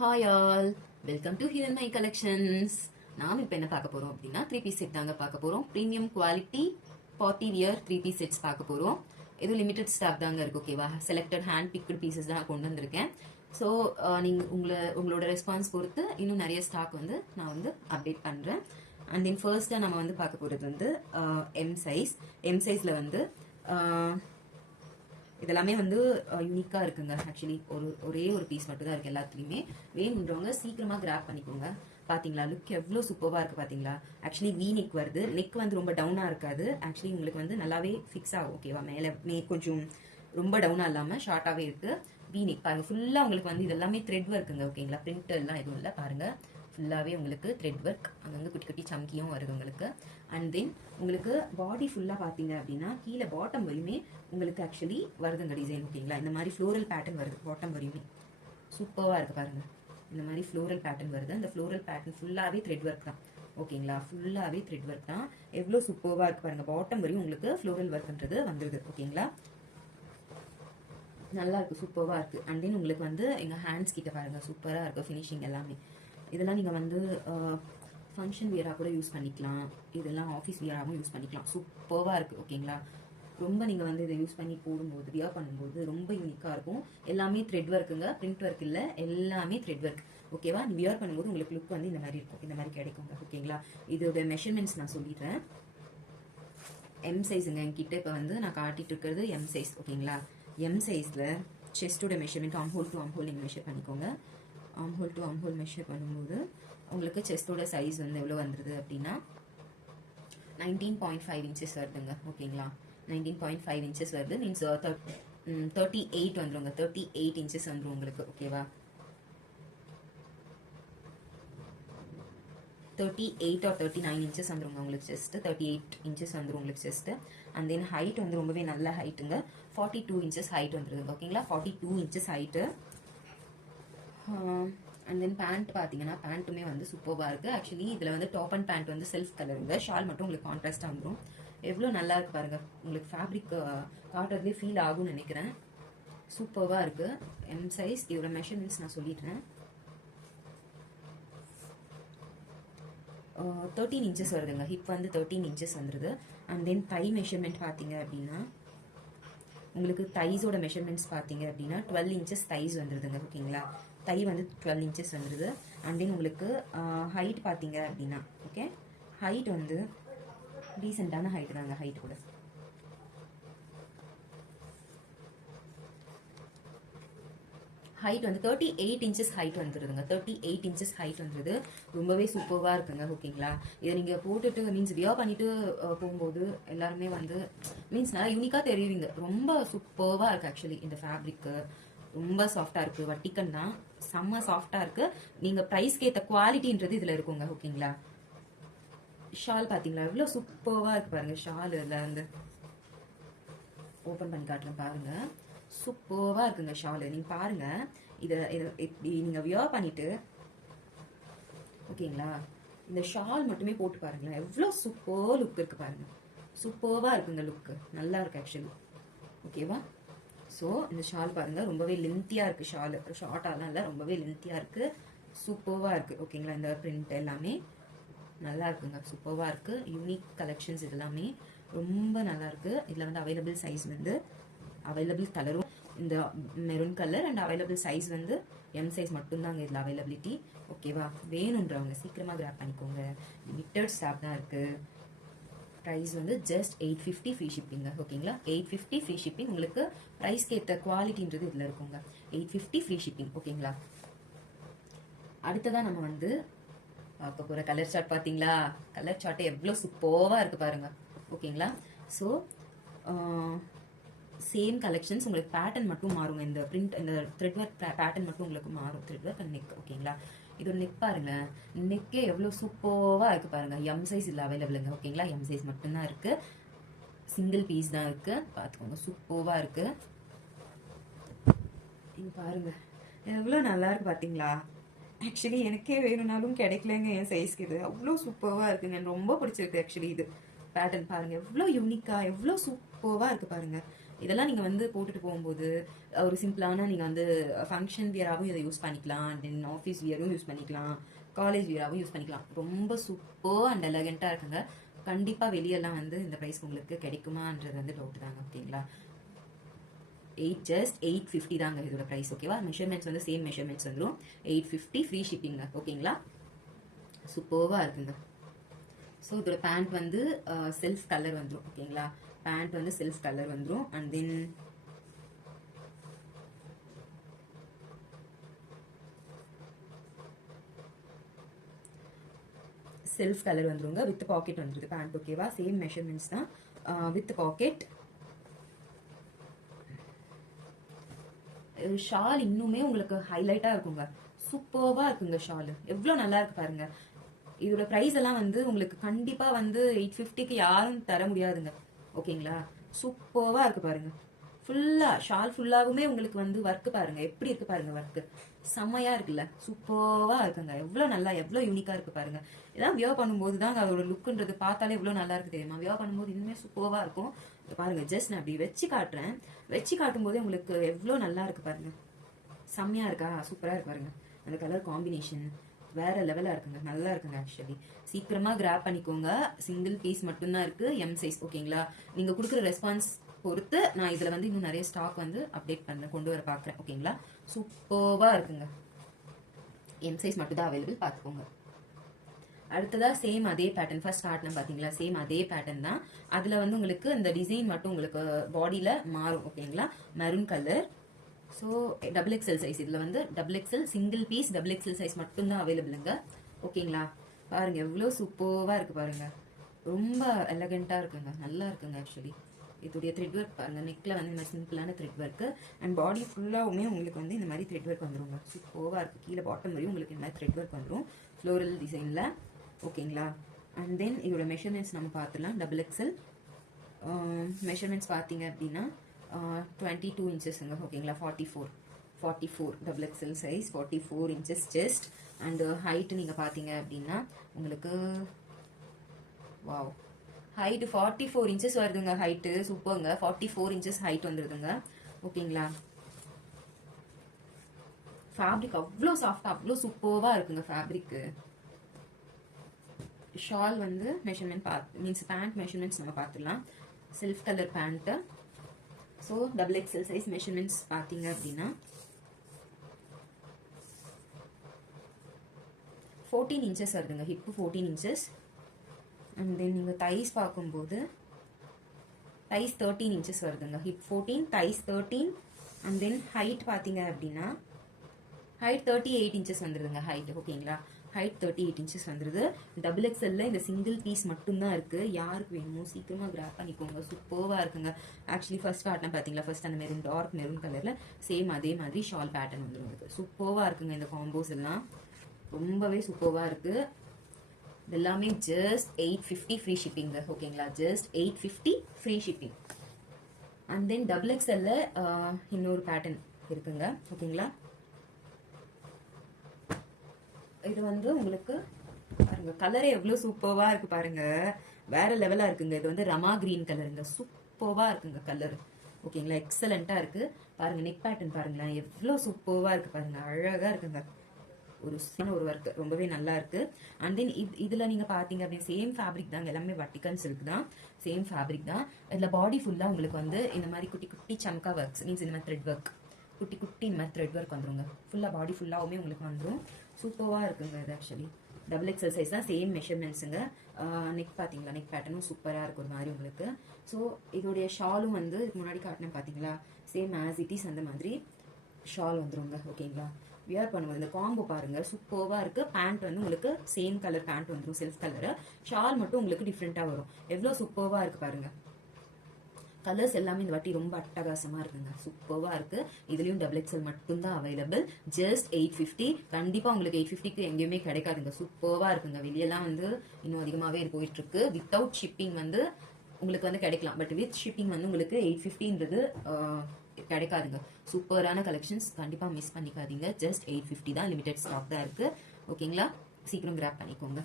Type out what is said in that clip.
Hi all, welcome to hear my collections. நாம் இப்போ என்ன பார்க்க போகிறோம் அப்படின்னா 3 பீஸ் செட் தாங்க பார்க்க போகிறோம். Premium quality party wear 3 piece sets பார்க்க போகிறோம். எதுவும் லிமிடெட் ஸ்டாக் தாங்க இருக்கு, ஓகேவா? செலக்டட் ஹேண்ட் பிக்டு பீசஸ் தான் கொண்டு வந்திருக்கேன். ஸோ நீங்கள் உங்களோட ரெஸ்பான்ஸ் பொறுத்து இன்னும் நிறைய ஸ்டாக் வந்து நான் வந்து அப்டேட் பண்ணுறேன். அண்ட் தென் ஃபர்ஸ்ட்டாக நம்ம வந்து பார்க்க போகிறது வந்து எம் சைஸில் வந்து இதெல்லாமே வந்து யூனிக்காக இருக்குங்க. ஆக்சுவலி ஒரே ஒரு பீஸ் மட்டும் தான் இருக்குது எல்லாத்துலேயுமே. வேணுன்றவங்க சீக்கிரமாக கிராப் பண்ணிக்கோங்க. பார்த்தீங்களா லுக் எவ்வளோ சூப்பராக இருக்குது பார்த்தீங்களா? ஆக்சுவலி வி நெக் வருது. நெக் வந்து ரொம்ப டவுனாக இருக்காது. ஆக்சுவலி உங்களுக்கு வந்து நல்லாவே ஃபிக்ஸ் ஆகும், ஓகேவா? மேலே கொஞ்சம் ரொம்ப டவுனாக இல்லாமல் ஷார்ட்டாகவே இருக்குது. வி நெக் பாருங்கள், ஃபுல்லாக உங்களுக்கு வந்து இதெல்லாமே த்ரெட் ஒர்க்குங்க, ஓகேங்களா? பிரிண்ட் எல்லாம் எதுவும் இல்லை பாருங்கள். ஃபுல்லாகவே உங்களுக்கு த்ரெட் ஒர்க், அங்கங்கே குட்டி குட்டி சம்கியும் வருது உங்களுக்கு. அண்ட் தென் உங்களுக்கு பாடி ஃபுல்லாக பார்த்தீங்க அப்படின்னா கீழே பாட்டம் வரையுமே உங்களுக்கு ஆக்சுவலி வருதுங்க டிசைன், ஓகேங்களா? இந்த மாதிரி ஃப்ளோரல் பேட்டர்ன் வருது பாட்டம் வரையுமே. சூப்பராக இருக்குது பாருங்கள். இந்த மாதிரி ஃப்ளோரல் பேட்டர்ன் வருது. அந்த ஃப்ளோரல் பேட்டர்ன் ஃபுல்லாகவே த்ரெட் ஒர்க் தான், ஓகேங்களா? ஃபுல்லாகவே த்ரெட் ஒர்க் தான். எவ்வளோ சூப்பராக இருக்குது பாருங்கள். பாட்டம் வரையும் உங்களுக்கு ஃப்ளோரல் ஒர்க்ன்றது வந்துடுது, ஓகேங்களா? நல்லா இருக்குது, சூப்பராக இருக்குது. அண்ட் தென் உங்களுக்கு வந்து எங்கள் ஹேண்ட்ஸ் கிட்ட பாருங்கள், சூப்பராக இருக்குது ஃபினிஷிங் எல்லாமே. இதெல்லாம் நீங்கள் வந்து ஃபங்க்ஷன் வியராக கூட யூஸ் பண்ணிக்கலாம். இதெல்லாம் ஆஃபீஸ் வியராகவும் யூஸ் பண்ணிக்கலாம். சூப்பராக இருக்குது, ஓகேங்களா? ரொம்ப நீங்கள் வந்து இதை யூஸ் பண்ணி போடும்போது வியர் பண்ணும்போது ரொம்ப யூனிக்காக இருக்கும். எல்லாமே த்ரெட் ஒர்க்குங்க, பிரிண்ட் ஒர்க் இல்லை, எல்லாமே த்ரெட் ஒர்க், ஓகேவா? நீ வியர் பண்ணும்போது உங்களுக்கு லுக் வந்து இந்த மாதிரி இருக்கும், இந்த மாதிரி கிடைக்குங்க, ஓகேங்களா? இதோட மெஷர்மெண்ட்ஸ் நான் சொல்லிடுறேன். எம் சைஸுங்க என்கிட்ட இப்போ வந்து நான் காட்டிட்டு இருக்கிறது எம் சைஸ், ஓகேங்களா? எம் சைஸில் செஸ்டோட மெஷர்மெண்ட் ஆம்ஹோல் டு ஆம்ஹோல் நீங்கள் மெஷர் பண்ணிக்கோங்க. ஆம்ஹோல் டு ஆம்ஹோல் மெஷர் பண்ணும்போது உங்களுக்கு செஸ்டோட சைஸ் வந்து எவ்வளோ வந்துடுது அப்படின்னா 19.5 இன்ச்சஸ் வருதுங்க, ஓகேங்களா? 19.5 இன்ச்சஸ் வருது. மீன்ஸ் 38 வந்துருங்க. 38 இன்ச்சஸ் வந்துடும் உங்களுக்கு, ஓகேவா? 38 or 39 இன்ச்சஸ் வந்துருங்க உங்களுக்கு செஸ்ட். 38 இன்ச்சஸ் வந்துடும் உங்களுக்கு செஸ்ட். அண்ட் தென் ஹைட் வந்து ரொம்பவே நல்ல ஹைட்டுங்க. 42 இன்ச்சஸ் ஹைட் வந்துருதுங்க, ஓகேங்களா? 42 inches height. And then pant பார்த்தீங்கன்னா பேண்ட்டுமே வந்து சூப்பராக இருக்குது. ஆக்சுவலி இதில் வந்து டாப் அண்ட் பேண்ட் வந்து செல்ஃப் கலருங்க. ஷால் மட்டும் உங்களுக்கு கான்ட்ராஸ்டாக வந்துடும். எவ்வளோ நல்லா இருக்குது பாருங்கள். உங்களுக்கு ஃபேப்ரிக் காட்டுறதுலேயே ஃபீல் ஆகும்னு நினைக்கிறேன். சூப்பராக இருக்குது. எம் சைஸ் இதோட மெஷர்மெண்ட்ஸ் நான் சொல்லிடுறேன். 13 இன்ச்சஸ் வருதுங்க. ஹிப் வந்து 13 இன்ச்சஸ் வந்துடுது. அண்ட் தென் தை மெஷர்மெண்ட் பார்த்தீங்க அப்படின்னா உங்களுக்கு தைஸோட மெஷர்மெண்ட்ஸ் பார்த்தீங்க அப்படின்னா 12 இன்ச்சஸ் தைஸ் வந்துடுதுங்க, ஓகேங்களா? தை வந்து 12 இன்ச்சஸ் வந்துடுது. அண்ட் தென் உங்களுக்கு ஹைட் பார்த்தீங்க அப்படின்னா ஓகே, ஹைட் வந்து டீசெண்டான ஹைட் தாங்க. ஹைட் கூட ஹைட் வந்து 38 இன்ச்சஸ் ஹைட் வந்துடுதுங்க. 38 இன்ச்சஸ் ஹைட் வந்துடுது. ரொம்பவே சூப்பராக இருக்குங்க, ஓகேங்களா? இதை நீங்கள் போட்டுட்டு மீன்ஸ் வியர் பண்ணிட்டு போகும்போது எல்லாருமே வந்து மீன்ஸ் நல்லா யூனிக்காக தெரியுவீங்க. ரொம்ப சூப்பராக இருக்குது. ஆக்சுவலி இந்த ஃபேப்ரிக்கு ரொம்ப சாஃப்டாக இருக்குது. வட்டிக்கன் தான், செம்ம சாஃப்டாக இருக்குது. நீங்கள் ப்ரைஸ்க்கு ஏற்ற குவாலிட்டின்றது இதில் இருக்குங்க, ஓகேங்களா? ஷால் பார்த்தீங்களா எவ்வளோ சூப்பராக இருக்குது பாருங்கள். ஷால் இதில் வந்து ஓப்பன் பண்ணி காட்டுறேன் பாருங்கள். சூப்பராக இருக்குங்க ஷாலு. நீங்கள் பாருங்கள், இதை இப்படி நீங்கள் வியர் பண்ணிவிட்டு ஓகேங்களா, இந்த ஷால் மட்டுமே போட்டு பாருங்களேன், எவ்வளோ சூப்பர் லுக் இருக்குது பாருங்கள். சூப்பராக இருக்குங்க லுக்கு, நல்லா இருக்குது ஆக்சுவலி, ஓகேவா? ஸோ இந்த ஷால் பாருங்கள், ரொம்பவே லென்த்தியாக இருக்குது. ஷாலு ஷார்ட்டாலாம் இல்லை, ரொம்பவே லென்த்தியாக இருக்குது. சூப்பராக இருக்குது, ஓகேங்களா? இந்த பிரிண்ட் எல்லாமே நல்லா இருக்குங்க, சூப்பராக இருக்குது. யூனிக் கலெக்ஷன்ஸ் இதெல்லாமே ரொம்ப நல்லா இருக்குது. இதில் வந்து அவைலபிள் சைஸ் வந்து அவைலபிள் கலரும் இந்த maroon colour and available size வந்து எம் சைஸ் மட்டும்தாங்க இதில் அவைலபிலிட்டி, ஓகேவா? வேணுன்றவங்க சீக்கிரமாக கிராப் பண்ணிக்கோங்க. லிமிட்டட் ஸ்டாக் தான் இருக்குது. ப்ரைஸ் வந்து ஜஸ்ட் 850 ஃப்ரீ ஷிப்பிங்க, ஓகேங்களா? 850 ஃப்ரீ ஷிப்பிங். உங்களுக்கு ப்ரைஸ்க்கு ஏற்ற குவாலிட்டின்றது இதில் இருக்குங்க. 850 ஃப்ரீ ஷிப்பிங், ஓகேங்களா? அடுத்ததான் நம்ம வந்து பார்க்க போகிற கலர் சார்ட் பார்த்தீங்களா? கலர் சார்ட்டே எவ்வளோ சூப்பராக இருக்குது பாருங்கள், ஓகேங்களா? ஸோ சேம் கலெக்ஷன்ஸ், உங்களுக்கு பேட்டர்ன் மட்டும் மாறுங்க. இந்த பிரிண்ட் இந்த த்ரெட் ஒர்க் பேட்டர்ன் மட்டும் உங்களுக்கு மாறும். த்ரெட் ஒர்க் அண்ட் நெக், ஓகேங்களா? இதோட நெக் பாருங்க, நெக்கே எவ்வளோ சூப்பராக இருக்குது பாருங்க. எம் சைஸ் இல்லை அவைலபிளுங்க, ஓகேங்களா? எம் சைஸ் மட்டும்தான் இருக்குது. சிங்கிள் பீஸ் தான் இருக்குது, பார்த்துக்கோங்க. சூப்பராக இருக்குது. இங்கே பாருங்க எவ்வளோ நல்லா இருக்கு பார்த்தீங்களா? ஆக்சுவலி எனக்கே வேணும்னாலும் கிடைக்கலங்க என் சைஸ்க்கு. இது அவ்வளோ சூப்பராக இருக்குங்க, எனக்கு ரொம்ப பிடிச்சிருக்கு. ஆக்சுவலி இது பேட்டர்ன் பாருங்க எவ்வளோ யூனிக்காக எவ்வளோ சூப்பராக இருக்குது பாருங்க. இதெல்லாம் நீங்க வந்து போட்டுட்டு போகும்போது ஒரு சிம்பிளான நீங்க வந்து ஃபங்க்ஷன் வியராகவும் இதை யூஸ் பண்ணிக்கலாம், தென் ஆஃபீஸ் வியரும் யூஸ் பண்ணிக்கலாம், காலேஜ் வியராகவும் யூஸ் பண்ணிக்கலாம். ரொம்ப சூப்பர் அண்ட் எலகெண்டா இருக்குங்க. கண்டிப்பா வெளியெல்லாம் வந்து இந்த பிரைஸ் உங்களுக்கு கிடைக்குமான்றது வந்து டவுட் தாங்க. ஓகேங்களா, ஜஸ்ட் 850 தாங்க இதோட பிரைஸ். ஓகேவா, மெஷர்மெண்ட்ஸ் வந்து சேம் மெஷர்மெண்ட்ஸ் வந்துடும். 850 ஃப்ரீ ஷிப்பிங்க. ஓகேங்களா, சூப்பர்வா இருக்குங்க. ஸோ இதோட பேண்ட் வந்து செல்ஃப் கலர் வந்துடும். ஓகேங்களா, பேண்ட் வந்து செல்ஃப் கலர் வந்துடும். அண்ட் தென் செல்ஃப் கலர் வந்துருங்க. வித் பாக்கெட் வந்துருது பேண்ட். ஓகேவா, சேம் மெஷர்மெண்ட்ஸ் தான், வித் பாக்கெட். ஷால் இன்னுமே உங்களுக்கு ஹைலைட்டா இருக்குங்க. சூப்பர்வா இருக்குங்க ஷால். எவ்வளவு நல்லா இருக்கு பாருங்க. இதோட பிரைஸ் எல்லாம் வந்து உங்களுக்கு கண்டிப்பா வந்து 850க்கு யாரும் தர முடியாதுங்க. ஓகேங்களா, சூப்பர்வா இருக்கு பாருங்க. ஃபுல்லா ஷால் ஃபுல்லாவுமே உங்களுக்கு வந்து ஒர்க் பாருங்க எப்படி இருக்கு பாருங்க. ஒர்க் செம்மையா இருக்குல்ல, சூப்பர்வா இருக்குங்க. எவ்வளவு நல்லா எவ்வளவு யூனிக்கா இருக்கு பாருங்க. இதெல்லாம் வியர் பண்ணும்போது தாங்க அதோட லுக்ன்றது பார்த்தாலே எவ்வளவு நல்லா இருக்கு தெரியுமா. வியர் பண்ணும்போது இன்னுமே சூப்பர்வா இருக்கும். பாருங்க, ஜஸ்ட் நான் அப்படி வச்சு காட்டுறேன். வச்சு காட்டும் போதே உங்களுக்கு எவ்வளவு நல்லா இருக்கு பாருங்க. செம்மையா இருக்கா, சூப்பரா இருக்கு பாருங்க. அந்த கலர் காம்பினேஷன் வேற லெவலா இருக்குங்க, நல்லா இருக்குங்க. ஆக்சுவலி சீக்கிரமா கிராப் பண்ணிக்கோங்க. சிங்கிள் பீஸ் மட்டும்தான் இருக்கு, எம் சைஸ். ஓகேங்களா, நீங்க கொடுக்குற ரெஸ்பான்ஸ் பொறுத்து நான் இதுல வந்து இன்னும் நிறைய ஸ்டாக் வந்து அப்டேட் பண்றேன், கொண்டு வர பாக்குறேன். ஓகேங்களா, சூப்பர்வா இருக்குங்க. எம் சைஸ் மட்டும் தான் அவைலபிள், பாத்துக்கோங்க. அடுத்ததா சேம் அதே பேட்டர்ன், ஃபர்ஸ்ட் காட்டின பாத்தீங்களா, சேம் அதே பேட்டர்ன் தான். அதுல வந்து உங்களுக்கு இந்த டிசைன் மட்டும் உங்களுக்கு பாடியில மாறும். ஓகேங்களா, maroon colour. So double XL size. இதுல வந்து double XL single piece double XL size மட்டும்தான் அவைலபிளுங்க. ஓகேங்களா, பாருங்க எவ்வளவு சூப்பர்வா இருக்கு பாருங்க. ரொம்ப எலகெண்டா இருக்குங்க, நல்லா இருக்குங்க. ஆக்சுவலி இதோடைய த்ரெட் ஒர்க் பாருங்க. நெக்ல வந்து இந்த மாதிரி சிம்பிளான த்ரெட் ஒர்க் அண்ட் பாடி ஃபுல்லாவுமே உங்களுக்கு வந்து இந்த மாதிரி த்ரெட் ஒர்க் வந்துருங்க. சூப்பர்வா இருக்கு. கீழே பாட்டம் வரையும் உங்களுக்கு இந்த மாதிரி த்ரெட் ஒர்க் வந்துடும் ஃப்ளோரல் டிசைன்ல. ஓகேங்களா, அண்ட் தென் இதோட மெஷர்மெண்ட்ஸ் நம்ம பார்த்துலாம். டபுள் எக்ஸ்எல் மெஷர்மெண்ட்ஸ் பார்த்தீங்க அப்படின்னா 22 இன்ச்சஸ்ங்க. ஓகேங்களா, 44 double XL size, 44 inches chest. And height நீங்க பார்த்தீங்க அப்படின்னா உங்களுக்கு வாவ் ஹைட் 44 இன்ச்சஸ் வருதுங்க. ஹைட்டு சூப்பருங்க. 44 இன்ச்சஸ் ஹைட் வந்துருதுங்க. ஓகேங்களா, ஃபேப்ரிக் அவ்வளோ சாஃப்டா அவ்வளோ சூப்பர்வா இருக்குங்க. ஃபேப்ரிக் ஷால் வந்து மெஷர்மெண்ட் மீன்ஸ் பேண்ட் மெஷர்மெண்ட்ஸ் நம்ம பார்த்துடலாம். Self colour pant. So double XL size measurements பார்த்தீங்க அப்படின்னா 14 இன்ச்சஸ் வருதுங்க. Hip 14 inches. அண்ட் தென் நீங்கள் தைஸ் பார்க்கும்போது தைஸ் 13 இன்ச்சஸ் வருதுங்க. ஹிப் 14, தைஸ் 13. அண்ட் தென் ஹைட் பார்த்தீங்க அப்படின்னா ஹைட் 38 இன்ச்சஸ் வந்துருதுங்க ஹைட். ஓகேங்களா, ஹைட் 38 இன்ச்சஸ் வந்துருது. டபுள் எக்ஸ்எல்ல இந்த சிங்கிள் பீஸ் மட்டும்தான் இருக்கு. யாருக்கு வேணுமோ சீக்கிரமா கிராப் பண்ணிக்கோங்க. சூப்பர்வா இருக்குங்க. ஆக்சுவலி ஃபர்ஸ்ட் காட்டின பாத்தீங்களா, ஃபர்ஸ்ட் அந்த மெரூன் டார்க் மெரூன் கலர்ல சேம் அதே மாதிரி ஷால் பேட்டர்ன் வந்துடும். சூப்பர்வா இருக்குங்க. இந்த காம்போஸ் எல்லாம் ரொம்பவே சூப்பர்வா இருக்கு. எல்லாமே ஜஸ்ட் 850 ஃப்ரீ ஷிப்பிங். ஓகேங்களா, just 850 free shipping. And then double எக்ஸ்எல்ல இன்னொரு பேட்டர்ன் இருக்குங்க. ஓகேங்களா, இது வந்து உங்களுக்கு பாருங்க கலரே எவ்வளவு சூப்பர்வா இருக்கு பாருங்க. வேற லெவலா இருக்குங்க. இது வந்து ரமா கிரீன் கலருங்க. சூப்பர்வா இருக்குங்க கலர். ஓகேங்களா, எக்ஸலண்டா இருக்கு பாருங்க. நெக் பேட்டர்ன் பாருங்களேன், எவ்வளவு சூப்பர்வா இருக்கு பாருங்க. அழகா இருக்குங்க. ஒரு ஒர்க் ரொம்பவே நல்லா இருக்கு. அண்ட் தென் இதுல நீங்க பாத்தீங்க அப்படின்னு சேம் ஃபேப்ரிக் தாங்க. எல்லாமே வட்டிகன் சில்க் தான், சேம் ஃபேப்ரிக் தான். இதுல பாடி ஃபுல்லா உங்களுக்கு வந்து இந்த மாதிரி குட்டி குட்டி சம்கா ஒர்க்ஸ் மீன்ஸ் இந்த மாதிரி த்ரெட் ஒர்க், குட்டி குட்டி இந்த மாதிரி த்ரெட் ஒர்க் வந்துருங்க. ஃபுல்லா பாடி ஃபுல்லாவுமே உங்களுக்கு வந்துடும். சூப்பர்வா இருக்குங்க. இது ஆக்சுவலி டபுள் எக்ஸ்எல் சைஸ் தான், சேம் மெஷர்மெண்ட்ஸுங்க. நெக் பாத்தீங்களா, நெக் பேட்டர்னும் சூப்பரா இருக்கு ஒரு மாதிரி உங்களுக்கு. ஸோ இதோடைய ஷாலும் வந்து முன்னாடி காட்டினேன் பாத்தீங்களா, சேம் ஆஸ் இட் இஸ் அந்த மாதிரி ஷால் வந்துருங்க. ஓகேங்களா, வியர் பண்ணும்போது இந்த காம்போ பாருங்க சூப்பர்வா இருக்கு. பேண்ட் வந்து உங்களுக்கு சேம் கலர் பேண்ட் வந்துடும், செல்ஃப் கலர். ஷால் மட்டும் உங்களுக்கு டிஃப்ரெண்டா வரும். எவ்வளவு சூப்பர்வா இருக்கு பாருங்க. கலர்ஸ் எல்லாமே இந்த வாட்டி ரொம்ப அட்டகாசமா இருக்குங்க. சூப்பர்வா இருக்கு. இதுலயும் டபுள் எக்ஸ்எல் மட்டும் தான் அவைலபிள். ஜஸ்ட் 850. கண்டிப்பா உங்களுக்கு 850க்கு எங்கேயுமே கிடைக்காதுங்க. சூப்பர்வா இருக்குங்க. வெளியெல்லாம் வந்து இன்னும் அதிகமாவே போயிட்டு இருக்கு. வித்தவுட் ஷிப்பிங் வந்து உங்களுக்கு வந்து கிடைக்கலாம். பட் வித் ஷிப்பிங் வந்து உங்களுக்கு 850ன்றது கிடைக்காதுங்க. சூப்பரான கலெக்ஷன்ஸ், கண்டிப்பா மிஸ் பண்ணிக்காதீங்க. ஜஸ்ட் 850 தான், லிமிடெட் ஸ்டாக் தான் இருக்கு. ஓகேங்களா, சீக்கிரம் கிராப் பண்ணிக்கோங்க.